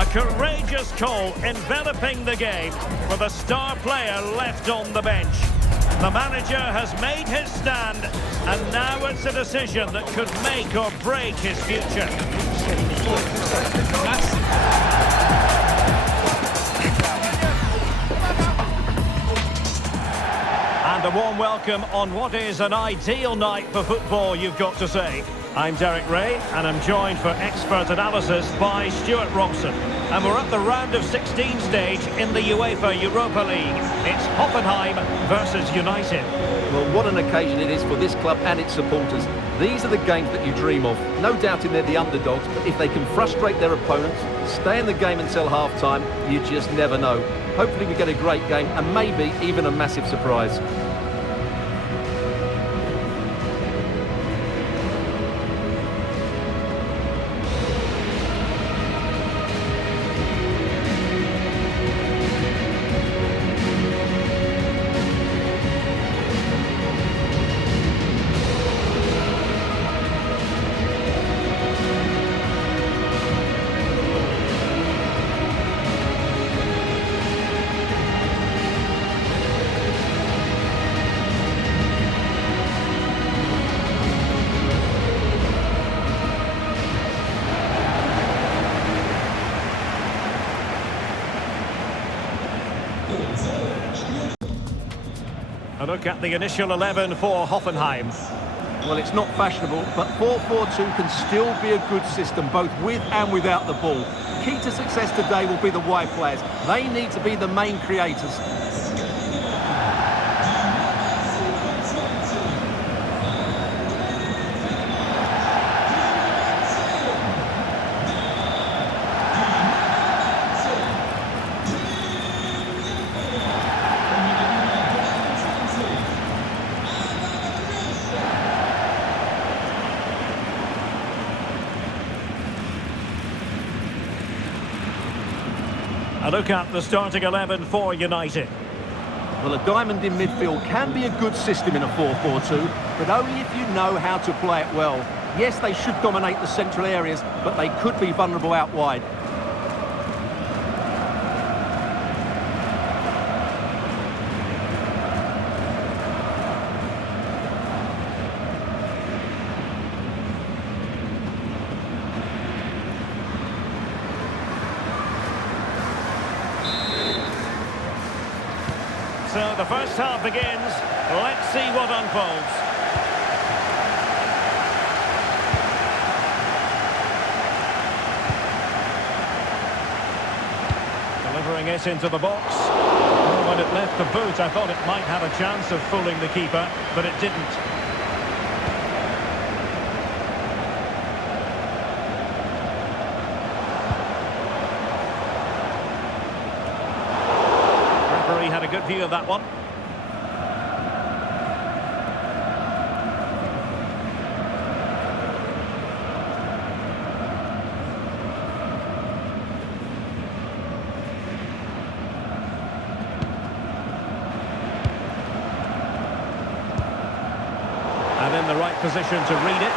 A courageous call enveloping the game with a star player left on the bench. The manager has made his stand, and now it's a decision that could make or break his future. And a warm welcome on what is an ideal night for football, you've got to say. I'm Derek Ray, and I'm joined for expert analysis by Stuart Robson. And we're at the round of 16 stage in the UEFA Europa League. It's Hoffenheim versus United. Well, what an occasion it is for this club and its supporters. These are the games that you dream of. No doubting they're the underdogs, but if they can frustrate their opponents, stay in the game until half-time, you just never know. Hopefully we get a great game and maybe even a massive surprise. A look at the initial 11 for Hoffenheim. Well, it's not fashionable, but 4-4-2 can still be a good system, both with and without the ball. Key to success today will be the wide players. They need to be the main creators. A look at the starting 11 for United. Well, a diamond in midfield can be a good system in a 4-4-2, but only if you know how to play it well. Yes, they should dominate the central areas, but they could be vulnerable out wide. So the first half begins. Let's see what unfolds. Delivering it into the box. Oh, when it left the boot, I thought it might have a chance of fooling the keeper, but it didn't. Had a good view of that one. And in the right position to read it.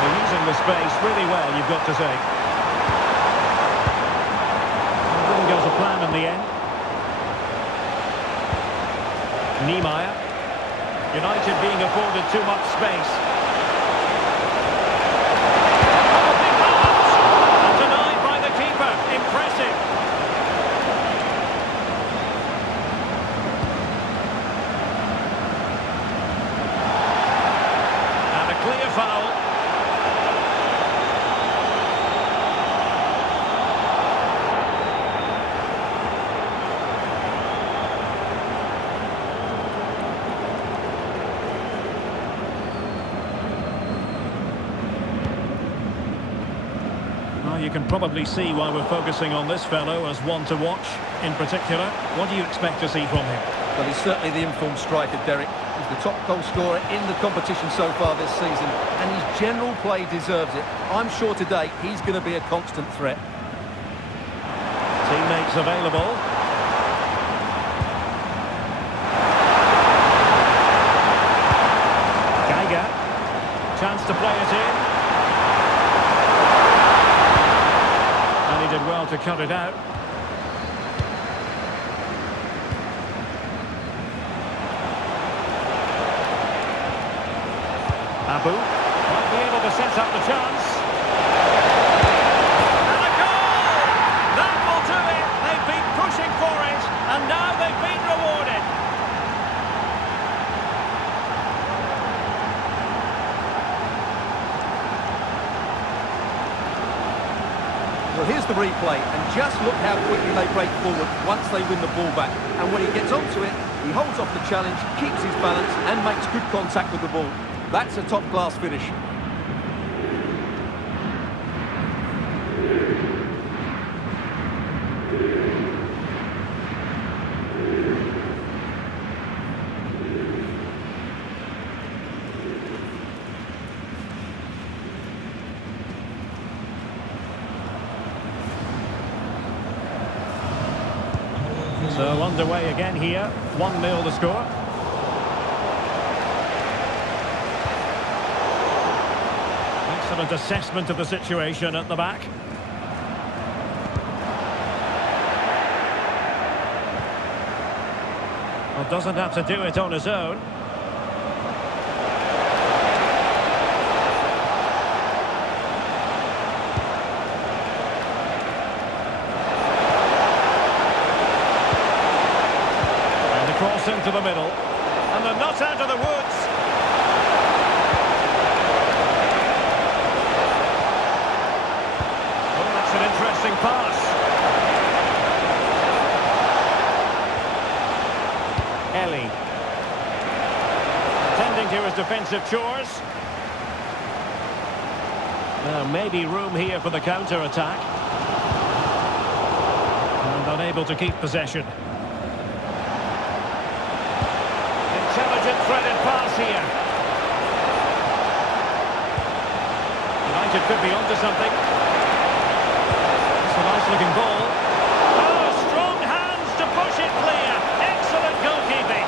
They're using the space really well, you've got to say. It didn't go to plan in the end. Niemeyer. United being afforded too much space. And denied by the keeper. Impressive. And a clear foul. You can probably see why we're focusing on this fellow as one to watch in particular. What do you expect to see from him? Well, he's certainly the informed striker, Derek. He's the top goal scorer in the competition so far this season, and his general play deserves it. I'm sure today he's going to be a constant threat. Teammates available. Geiger. Chance to play it in. did well to cut it out. Abu might be able to set up the chance. And a goal! That will do it. They've been pushing for it, and now they've been rewarded. Well, here's the replay, and just look how quickly they break forward once they win the ball back. And when he gets onto it, he holds off the challenge, keeps his balance, and makes good contact with the ball. That's a top-class finish. So underway again here, 1-0 the score. Excellent assessment of the situation at the back. Well, doesn't have to do it on his own. Cross into the middle, and they're not out of the woods. Oh, that's an interesting pass. Ellie. Attending to his defensive chores. Maybe room here for the counter-attack. And unable to keep possession. Intelligent threaded pass here. United could be onto something. It's a nice looking ball. Oh, strong hands to push it clear. Excellent goalkeeping.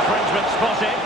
Infringement spotted.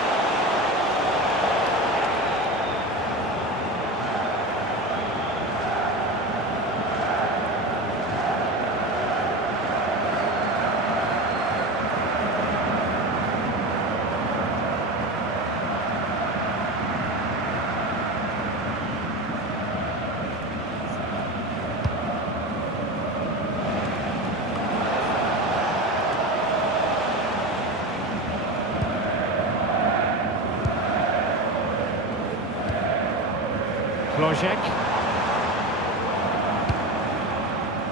Flojek.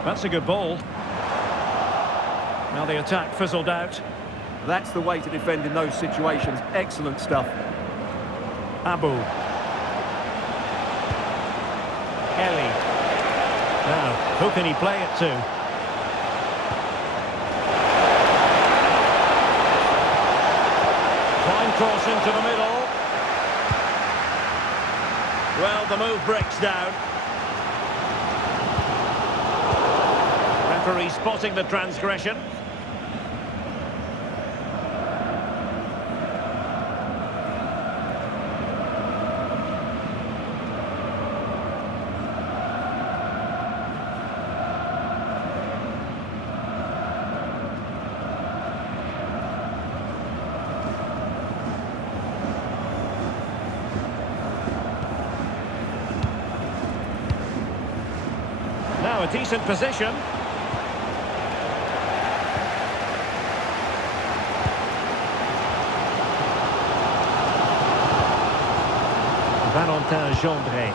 That's a good ball. Now the attack fizzled out. That's the way to defend in those situations. Excellent stuff. Abu. Ellie. Now, who can he play it to? Fine cross into the middle. Well, the move breaks down. Referee spotting the transgression. Now a decent position. Valentin Gendré.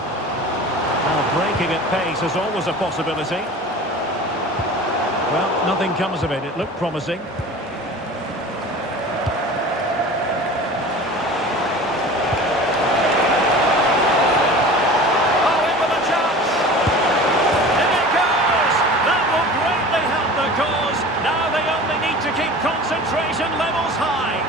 Now breaking at pace is always a possibility. Well, nothing comes of it. It looked promising. Concentration levels high.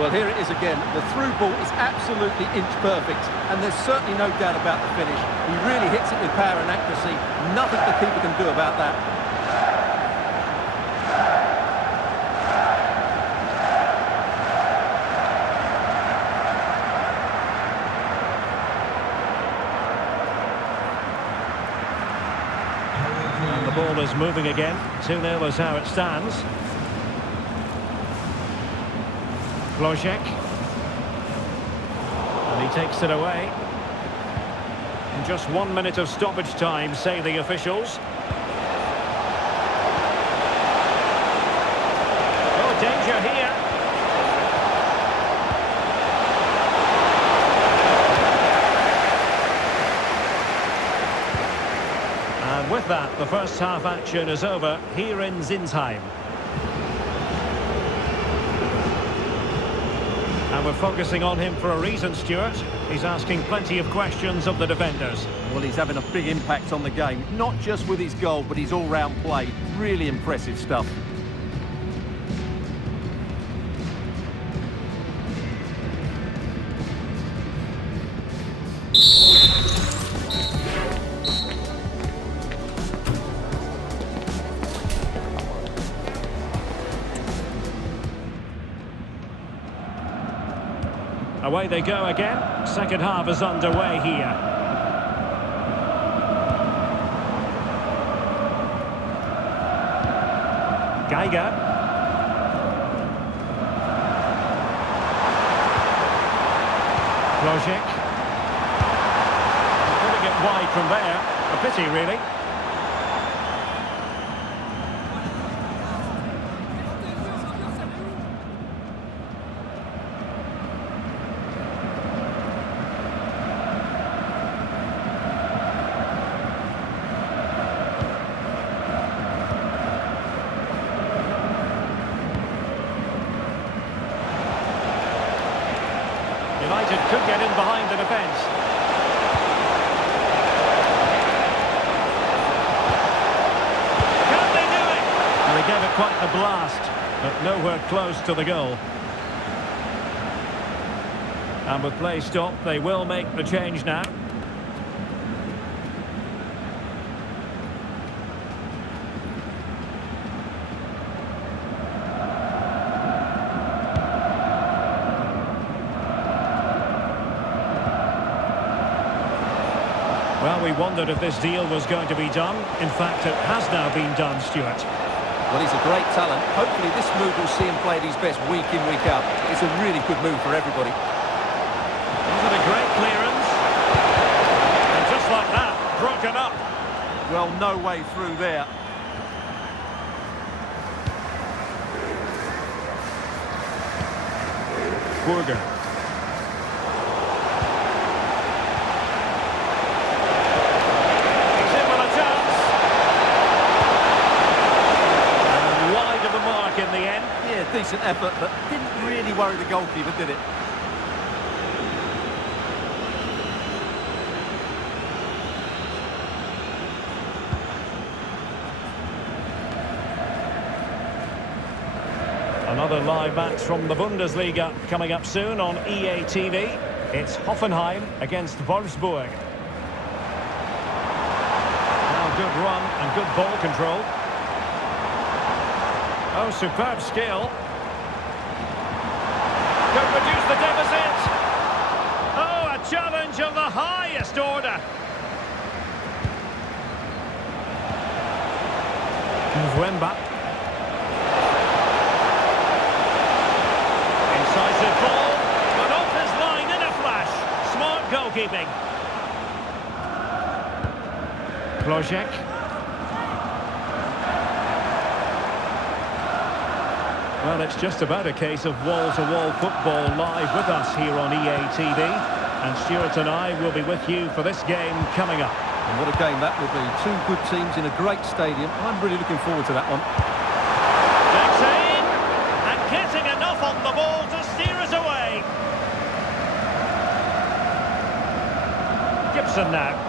Well, here it is again. The through ball is absolutely inch perfect, and there's certainly no doubt about the finish. He really hits it with power and accuracy. Nothing the keeper can do about that. ball is moving again. 2-0 is how it stands. Klojek. And he takes it away. In just 1 minute of stoppage time, say the officials. Oh, danger here. And with that, the first half action is over here in Zinsheim. And we're focusing on him for a reason, Stuart. He's asking plenty of questions of the defenders. Well, he's having a big impact on the game, not just with his goal, but his all-round play. Really impressive stuff. Away they go again. Second half is underway here. Geiger. Klojek. Putting it wide from there. A pity, really. United could get in behind the defence. Can they do it? And they gave it quite a blast, but nowhere close to the goal. And with play stopped, they will make the change now. Well, we wondered if this deal was going to be done. In fact, it has now been done, Stuart. Well, he's a great talent. Hopefully this move will see him play at his best week in, week out. It's a really good move for everybody. Wasn't a great clearance. And just like that, broken up. Well, no way through there. Burger. In the end. Yeah, decent effort, but didn't really worry the goalkeeper, did it? Another live match from the Bundesliga coming up soon on EA TV. It's Hoffenheim against Wolfsburg. Now good run and good ball control. Oh, superb skill. Could reduce the deficit. Oh, a challenge of the highest order. Mwemba. Incisive ball, but off his line in a flash. Smart goalkeeping. Klojek. Well, it's just about a case of wall-to-wall football live with us here on EA TV. And Stuart and I will be with you for this game coming up. And what a game that will be. Two good teams in a great stadium. I'm really looking forward to that one. Takes aim, and getting enough on the ball to steer us away. Gibson now.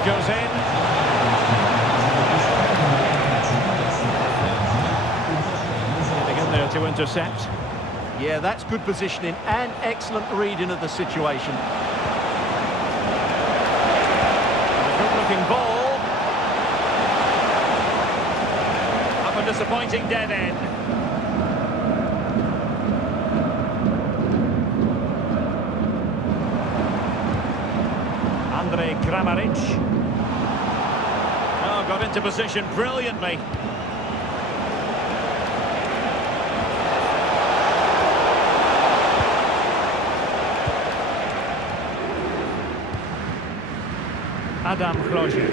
Goes in. Getting in there to intercept. Yeah, that's good positioning and excellent reading of the situation. A good-looking ball. Up a disappointing dead end. Andre Kramaric. Oh, got into position brilliantly. Adam Clozier.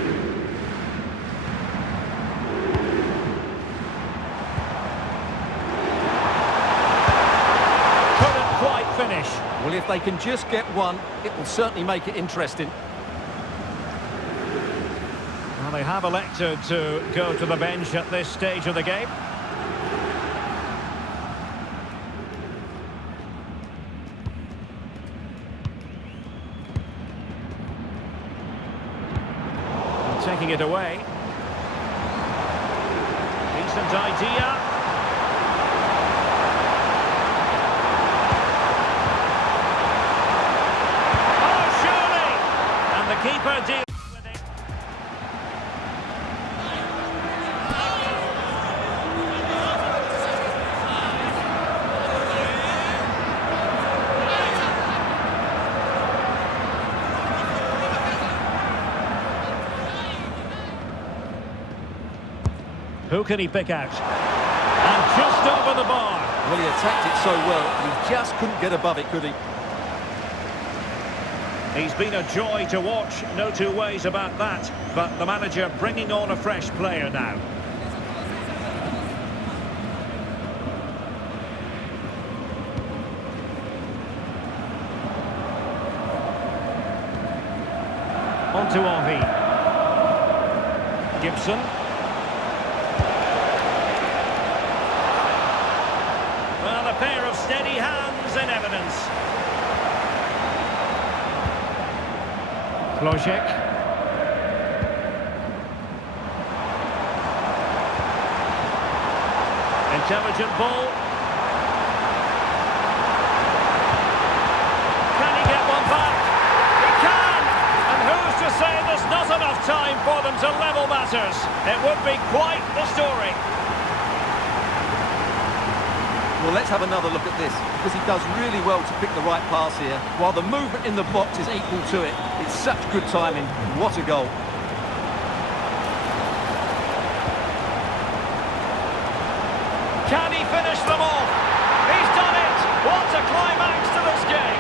Couldn't quite finish. Well, if they can just get one, it will certainly make it interesting. Well, they have elected to go to the bench at this stage of the game. Taking it away. Decent idea. Oh, surely! And the keeper deals with it. Who can he pick out? And just over the bar. Well, he attacked it so well, he just couldn't get above it, could he? He's been a joy to watch, no two ways about that. But the manager bringing on a fresh player now. On to Henry. Gibson. Well, a pair of steady hands in evidence. Clozier. Intelligent ball. Can he get one back? He can! And who's to say there's not enough time for them to level matters? It would be quite the story. Well, let's have another look at this, because he does really well to pick the right pass here, while the movement in the box is equal to it. It's such good timing. What a goal. Can he finish them off? He's done it! What a climax to this game!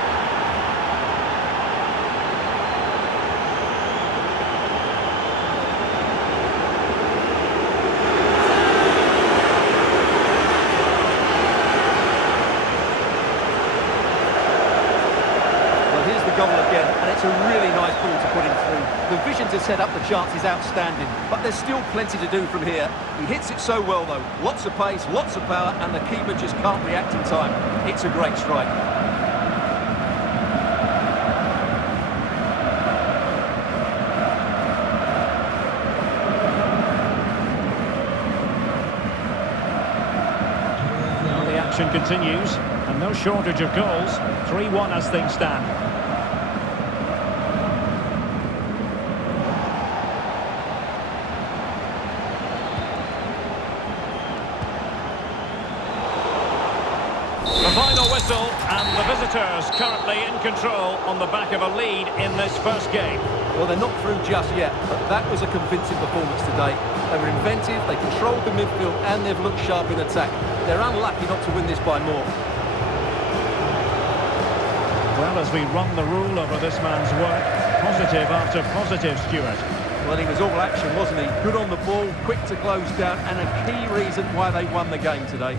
Goal again, and it's a really nice ball to put him through. The vision to set up the chance is outstanding, but there's still plenty to do from here. He hits it so well though, lots of pace, lots of power, and the keeper just can't react in time. It's a great strike. Well, the action continues, and no shortage of goals. 3-1 as things stand. The final whistle, and the visitors currently in control on the back of a lead in this first game. Well, they're not through just yet, but that was a convincing performance today. They were inventive, they controlled the midfield, and they've looked sharp in attack. They're unlucky not to win this by more. Well, as we run the rule over this man's work, positive after positive, Stuart. Well, he was all action, wasn't he? Good on the ball, quick to close down, and a key reason why they won the game today.